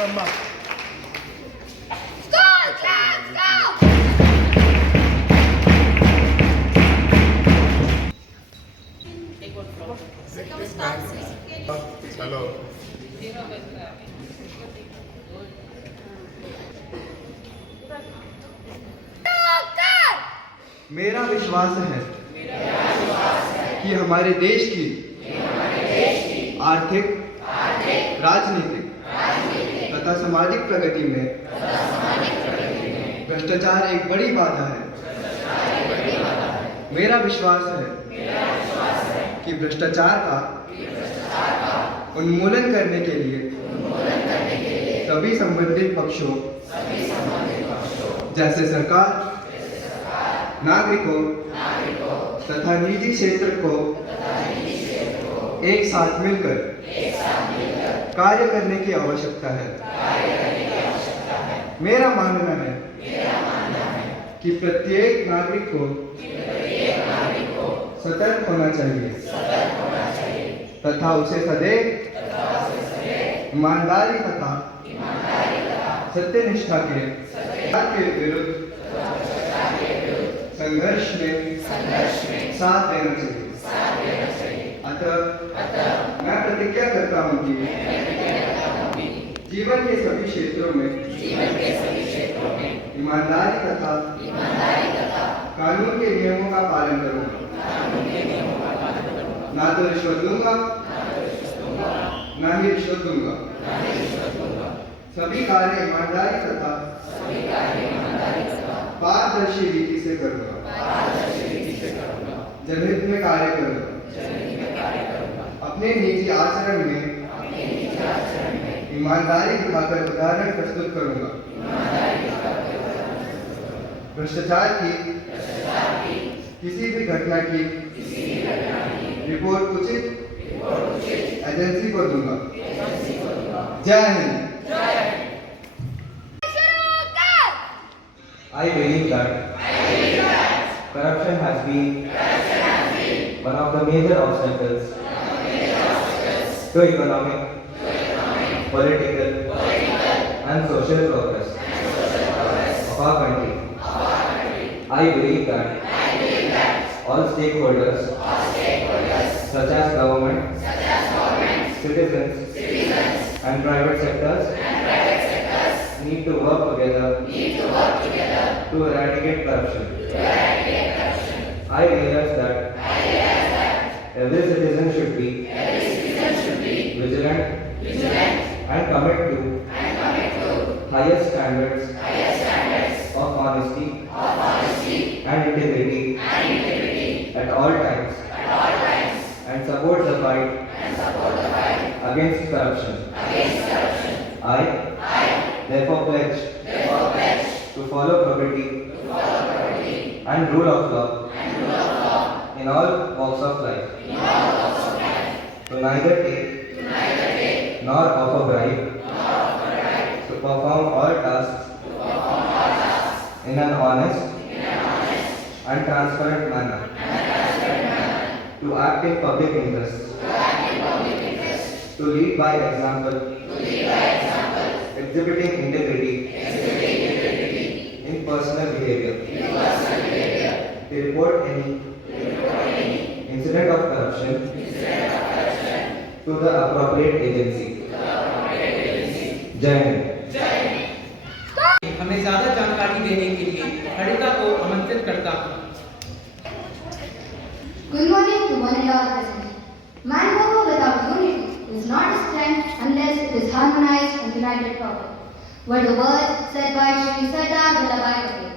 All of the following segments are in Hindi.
चलो मेरा विश्वास है कि हमारे देश की आर्थिक, राजनीतिक तथा सामाजिक प्रगति में भ्रष्टाचार एक बड़ी बाधा है। मेरा विश्वास है कि भ्रष्टाचार का उन्मूलन करने के लिए सभी संबंधित पक्षों जैसे सरकार, नागरिकों तथा निजी क्षेत्र को एक साथ मिलकर कार्य करने की आवश्यकता है। मेरा मानना है कि प्रत्येक नागरिक को सतर्क होना चाहिए तथा उसे सदैव ईमानदारी तथा सत्यनिष्ठा के विरुद्ध संघर्ष में साथ देना चाहिए। अतः मैं प्रतिज्ञा करता हूँ कि जीवन के सभी क्षेत्रों में ईमानदारी तथा कानून के नियमों का पालन करूँगा। ना तो रिश्वत लूंगा, ना ही रिश्वत दूंगा। सभी कार्य ईमानदारी तथा पारदर्शी रीति से करूंगा। जनहित में कार्य करूंगा। अपने निजी आचरण में ईमानदारी दिखाकर उदाहरण प्रस्तुत करूंगा। भ्रष्टाचार की किसी भी घटना की रिपोर्ट उचित एजेंसी को दूंगा। जय Hind. I believe that corruption has been one of the major obstacles to economic, political, and social progress of our country. I believe that all stakeholders, such as government, citizens, and private sectors, need to work together to eradicate corruption. I realize that every citizen should be vigilant and commit to highest standards of honesty and integrity at all times and support the fight against corruption. I therefore pledge to follow probity and rule of law in all walks of life, to neither take nor offer bribe, to perform all tasks in an honest and transparent manner, to act in public interest, to lead by example, exhibiting integrity in personal behavior, to report any incident of corruption to the appropriate agency. जय हिंद। हमें ज्यादा जानकारी देने के लिए हरिता को आमंत्रित करता हूँ। Good morning to one and all present. Manpower without unity is not a strength unless it is harmonized and united power. Were the words said by Sri Sardar Vallabhbhai Patel.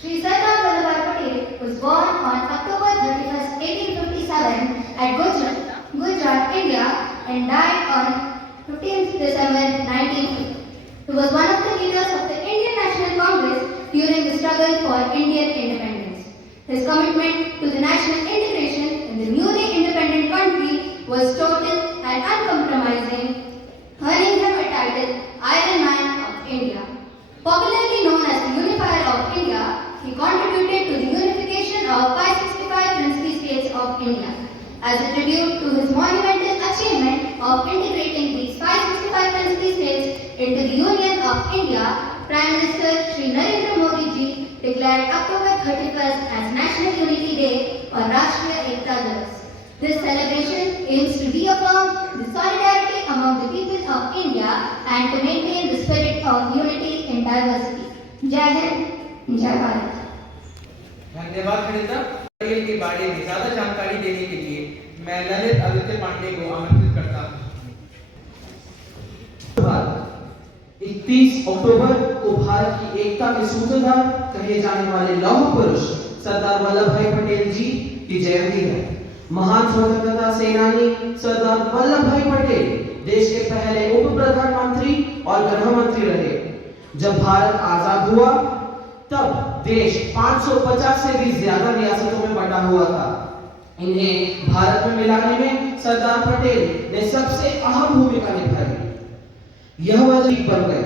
Sri Sardar Vallabhbhai Patel was born on October 31st, 1857 at Gujarat, India and died on 15th December 1950. He was one of the leaders of the Indian National Congress during the struggle for Indian independence. His commitment to the national integration in the newly independent country was total and uncompromising, earning him a title Iron Man of India. Popularly known as the Unifier of India, he contributed to the unification of 565 princely states of India. As a tribute to his monumental achievement of integrating these 565 princely states into the Union of India, Prime Minister Shri Narendra Modi ji declared October 31st as National Unity Day or Rashtriya Ekta Divas. This celebration aims to reaffirm the solidarity among the people of India and to maintain the spirit of unity in diversity. Jai Hind, Jai Bharat. धन्यवाद खड़ीता। पटेल के बारे में ज्यादा जानकारी देने के लिए मैं ललित आदित्य पांडे को आमंत्रित करता हूँ। 31 अक्टूबर को भारत की एकता के सूत्रधार कहे जाने वाले लौह पुरुष सरदार वल्लभ भाई पटेल जी की जयंती है। महान स्वतंत्रता सेनानी सरदार वल्लभ भाई पटेल देश के पहले उप प्रधानमंत्री और गृह मंत्री रहे। जब भारत आजाद हुआ तब देश 550 से भी ज्यादा रियासतों में बटा हुआ था। इन्हें भारत में मिलाने में सरदार पटेल ने सबसे अहम भूमिका निभाई। यह वजह बन गए।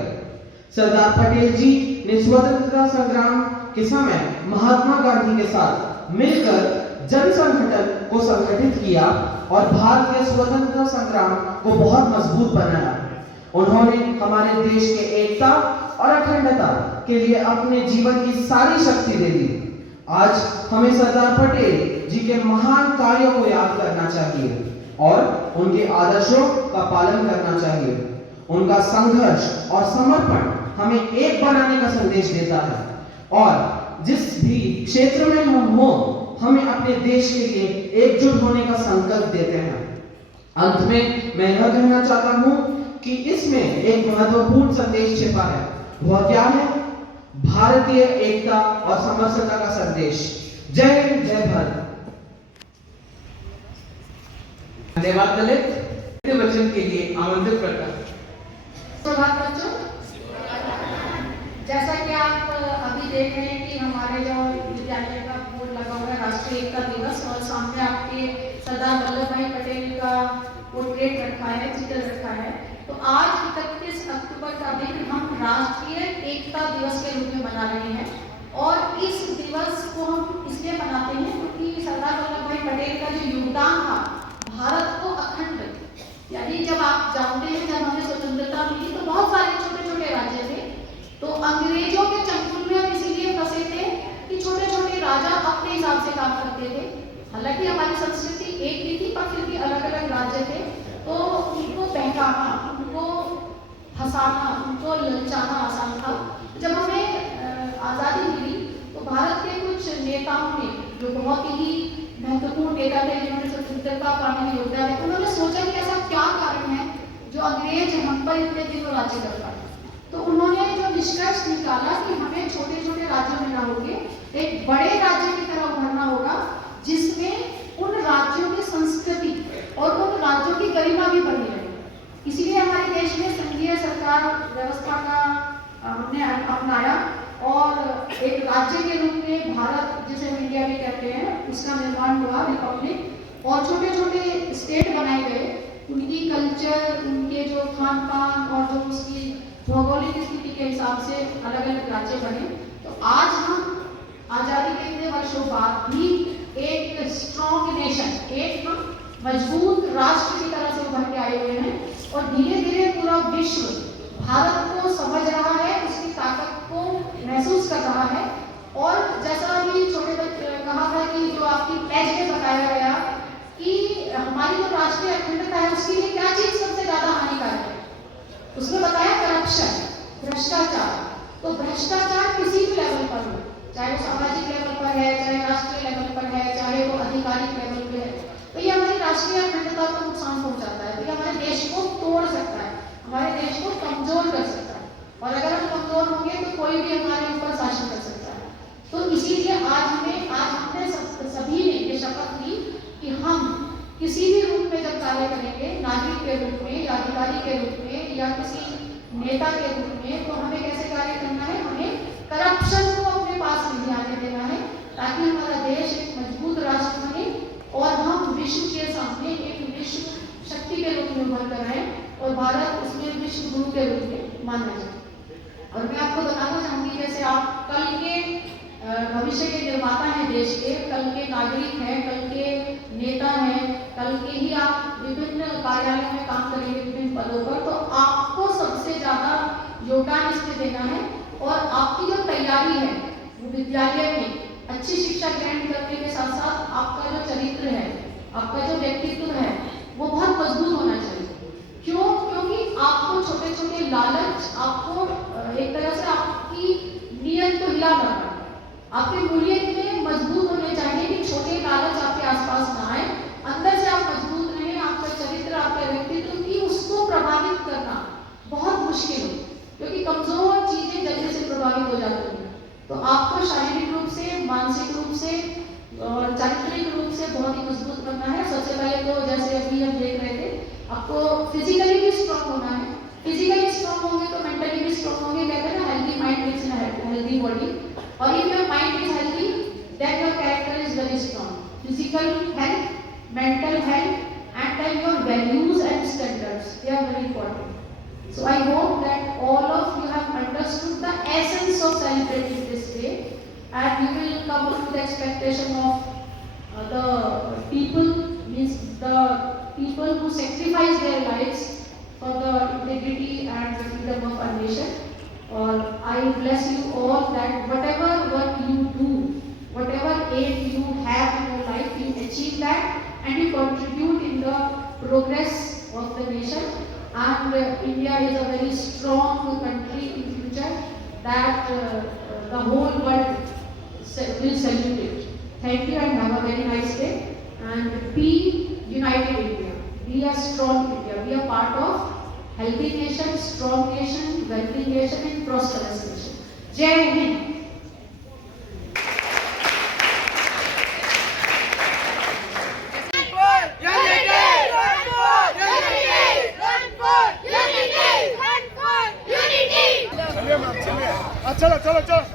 सरदार पटेल जी ने स्वतंत्रता संग्राम के समय महात्मा गांधी के साथ मिलकर जन संगठन को संगठित किया और भारतीय स्वतंत्रता संग्राम को बहुत मजबूत बनाया। उन्होंने हमारे देश के एकता और अखंडता के लिए अपने जीवन की सारी शक्ति दे दी। आज हमें सरदार पटेल जी के महान कार्यों को याद करना चाहिए और उनके आदर्शों का पालन करना चाहिए। उनका संघर्ष और समर्पण हमें एक बनाने का संदेश देता है और जिस भी क्षेत्र में हम हो हमें अपने देश के लिए एकजुट होने का संकल्प देते हैं। अंत में मैं यह कहना चाहता हूं कि इसमें एक महत्वपूर्ण संदेश छिपा है। वह क्या है? भारतीय एकता और समरसता का संदेश। जय हिंद, जय भारत। धन्यवाद ललित। वचन के लिए आमंत्रित करता हूँ। सुप्रभात बच्चों, जैसा कि आप अभी देख रहे हैं कि हमारे जो विद्यालय का बोर्ड लगा हुआ है राष्ट्रीय एकता दिवस और सामने आपके सरदार वल्लभ भाई पटेल का पोर्ट्रेट रखा है, चित्र रखा है। तो आज 31 अक्टूबर का दिन हम राष्ट्रीय एकता दिवस के रूप में मना रहे हैं और इस दिवस को हम इसलिए मनाते हैं क्योंकि सरदार वल्लभ भाई पटेल का जो योगदान था भारत को अखंड, यानी जब आप जानते हैं जब हमें स्वतंत्रता मिली तो बहुत सारे छोटे छोटे राज्य थे, तो अंग्रेजों के चंगुल में हम इसीलिए फंसे थे कि छोटे छोटे राजा अपने हिसाब से काम करते थे। हालांकि हमारी संस्कृति एक ही थी पर फिर भी अलग अलग राज्य थे, तो उनको बहकाना, उनको फंसाना, उनको ललचाना आसान था। जब हमें आज़ादी मिली तो भारत के कुछ नेताओं ने जो बहुत ही महत्वपूर्ण नेता थे जिन्होंने स्वतंत्रता पाने में योगदान दिया, उन्होंने सोचा कि ऐसा क्या कारण है जो अंग्रेज हम पर इतने दिनों राज्य कर पाए। तो उन्होंने जो निष्कर्ष निकाला कि हमें छोटे छोटे राज्यों में ना होकर एक बड़े राज्य की तरह उभरना होगा जिसमें उन राज्यों की संस्कृति और उन राज्यों की गरिमा भी बनी रहे। इसीलिए हमारे देश में संघीय सरकार व्यवस्था का हमने अपनाया और एक राज्य के रूप में भारत, जिसे हम इंडिया भी कहते हैं, उसका निर्माण हुआ, रिपब्लिक, और छोटे छोटे स्टेट बनाए गए। उनकी कल्चर, उनके जो खान पान और जो उसकी भौगोलिक स्थिति के हिसाब से अलग अलग राज्य बने। तो आज हम आज़ादी के इतने वर्षों बाद भी एक स्ट्रॉन्ग नेशन, एक हम मजबूत राष्ट्र की तरह से उभर के आए हुए हैं और धीरे धीरे पूरा विश्व भारत को समझ रहा है, उसकी ताकत को महसूस कर रहा है। और जैसा अभी छोटे बच्चे कहा था कि जो आपकी प्लेज में बताया गया कि हमारी जो राष्ट्रीय अखंडता है उसके लिए क्या चीज सबसे ज्यादा हानिकारक है, उसमें बताया करप्शन, भ्रष्टाचार। तो भ्रष्टाचार किसी भी लेवल पर हो, चाहे वो सामाजिक लेवल पर है, चाहे राष्ट्रीय लेवल पर है, चाहे वो आधिकारिक लेवल पे है, तो ये हमारी राष्ट्रीय अखंडता को नुकसान पहुंचाता है। तो ये हमारे देश को तोड़ सकता है, हमारे देश को कमजोर कर सकता है, और अगर हम कमजोर होंगे तो कोई भी हमारे ऊपर शासन कर सकता है। तो इसीलिए आज हमने सभी ने ये शपथ ली कि हम किसी भी रूप में जब कार्य करेंगे, नागरिक के रूप में या अधिकारी के रूप में या किसी नेता के रूप में, तो हमें कैसे कार्य करना है, हमें करप्शन को अपने पास नहीं आने देना है ताकि हमारा देश एक मजबूत राष्ट्र बने और हम विश्व के सामने एक विश्व शक्ति के रूप में उभर कर आए और भारत उसमें विश्व गुरु के रूप में माना जाए। और मैं आपको बताना चाहूंगी, जैसे आप कल के भविष्य के निर्माता हैं देश के, कल के नागरिक हैं, कल के नेता हैं, कल के ही आप विभिन्न कार्यालयों में काम करेंगे, विभिन्न पदों पर, तो आपको सबसे ज्यादा देना है और आपकी जो तैयारी है वो विद्यालय में अच्छी शिक्षा ग्रहण करने के साथ साथ आपका जो चरित्र है, आपका जो व्यक्तित्व है वो बहुत मजबूत होना चाहिए। क्यों? क्योंकि आपको छोटे छोटे लालच आपको एक तरह से आपकी नीयत को हिला कर रहा है। आपके मूल्य इतने मजबूत होने चाहिए कि छोटे लालच आपके आसपास ना आए, अंदर से आप मजबूत रहें। आपका चरित्र, आपका व्यक्तित्व की उसको प्रभावित करना बहुत मुश्किल है, क्योंकि कमजोर चीजें जल्दी से प्रभावित हो जाती हैं। तो आपको शारीरिक रूप से, मानसिक रूप से और चारित्रिक रूप से बहुत ही मजबूत बनना है। सबसे पहले तो जैसे अभी हम देख रहे थे, आपको फिजिकली भी स्ट्रांग होना है। फिजिकली स्ट्रांग होंगे तो मेंटली भी स्ट्रांग होंगे। कहते हैं ना, healthy mind makes an healthy body, और if your mind is healthy then your character is very strong. Physical health, mental health, and then your values and standards, they are very important. So I hope that all of you have understood the essence of celebrating this day, and you will come up with the expectation of the people, means the people who sacrifice their lives for the integrity and the freedom of our nation. Or I bless you all that whatever work you do, whatever aim you have in your life, you achieve that and you contribute in the progress of the nation. And India is a very strong country in future that the whole world will salute it. Thank you and have a very nice day. And be united India. Be a strong India. Be a part of healthy nation, strong nation, wealthy nation and prosperous nation. Jai Hind. चलो चलो चलो